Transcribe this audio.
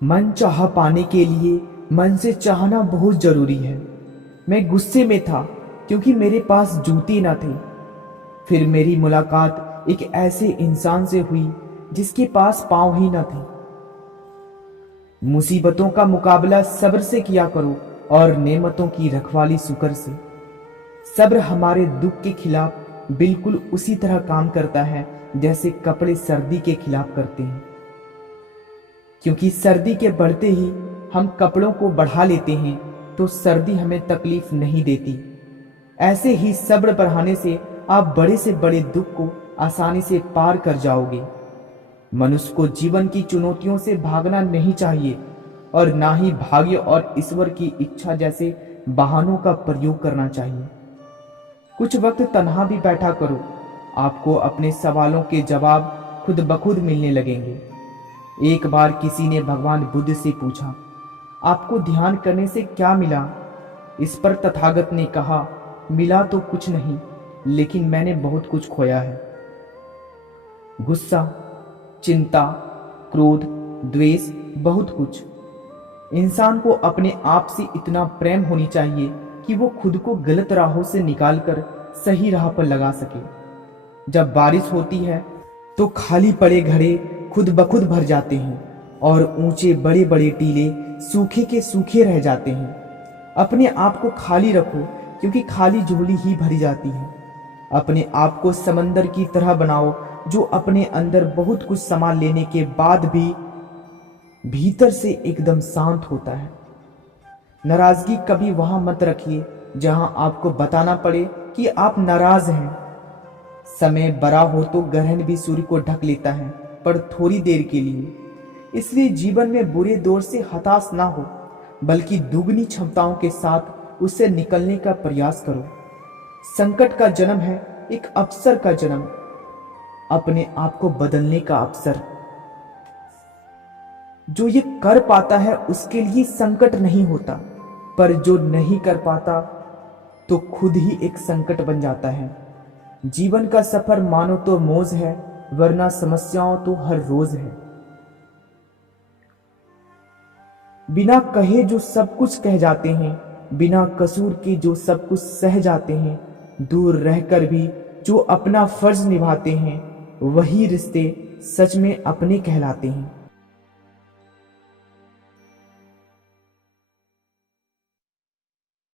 मन चाह पाने के लिए मन से चाहना बहुत जरूरी है। मैं गुस्से में था क्योंकि मेरे पास जूते न थे। फिर मेरी मुलाकात एक ऐसे इंसान से हुई जिसके पास पाँव ही न थे। मुसीबतों का मुकाबला सब्र से किया करो और नेमतों की रखवाली शुक्र से। सब्र हमारे दुख के खिलाफ बिल्कुल उसी तरह काम करता है जैसे कपड़े सर्दी के खिलाफ करते हैं, क्योंकि सर्दी के बढ़ते ही हम कपड़ों को बढ़ा लेते हैं तो सर्दी हमें तकलीफ नहीं देती। ऐसे ही सब्र बढ़ाने से आप बड़े से बड़े दुख को आसानी से पार कर जाओगे। मनुष्य को जीवन की चुनौतियों से भागना नहीं चाहिए और ना ही भाग्य और ईश्वर की इच्छा जैसे बहानों का प्रयोग करना चाहिए। कुछ वक्त तन्हा भी बैठा करो, आपको अपने सवालों के जवाब खुद ब खुद मिलने लगेंगे। एक बार किसी ने भगवान बुद्ध से पूछा, आपको ध्यान करने से क्या मिला? इस पर तथागत ने कहा, मिला तो कुछ नहीं, लेकिन मैंने बहुत कुछ खोया है। गुस्सा, चिंता, क्रोध, द्वेष, बहुत कुछ। इंसान को अपने आप से इतना प्रेम होनी चाहिए कि वो खुद को गलत राहों से निकालकर सही राह पर लगा सके। जब बारिश होती है तो खाली पड़े घड़े खुद ब खुद भर जाते हैं और ऊंचे बड़े बड़े टीले सूखे के सूखे रह जाते हैं। अपने आप को खाली रखो, क्योंकि खाली झोली ही भरी जाती है। अपने आप को समंदर की तरह बनाओ जो अपने अंदर बहुत कुछ सामान लेने के बाद भी भीतर से एकदम शांत होता है। नाराजगी कभी वहां मत रखिए जहां आपको बताना पड़े कि आप नाराज हैं। समय बड़ा हो तो ग्रहण भी सूर्य को ढक लेता है, पर थोड़ी देर के लिए। इसलिए जीवन में बुरे दौर से हताश ना हो, बल्कि दुगनी क्षमताओं के साथ उससे निकलने का प्रयास करो। संकट का जन्म है एक अवसर का जन्म, अपने आप को बदलने का अवसर। जो ये कर पाता है उसके लिए संकट नहीं होता, पर जो नहीं कर पाता तो खुद ही एक संकट बन जाता है। जीवन का सफर मानो तो मौज है, वरना समस्याओं तो हर रोज है। बिना कहे जो सब कुछ कह जाते हैं, बिना कसूर के जो सब कुछ सह जाते हैं, दूर रहकर भी जो अपना फर्ज निभाते हैं, वही रिश्ते सच में अपने कहलाते हैं।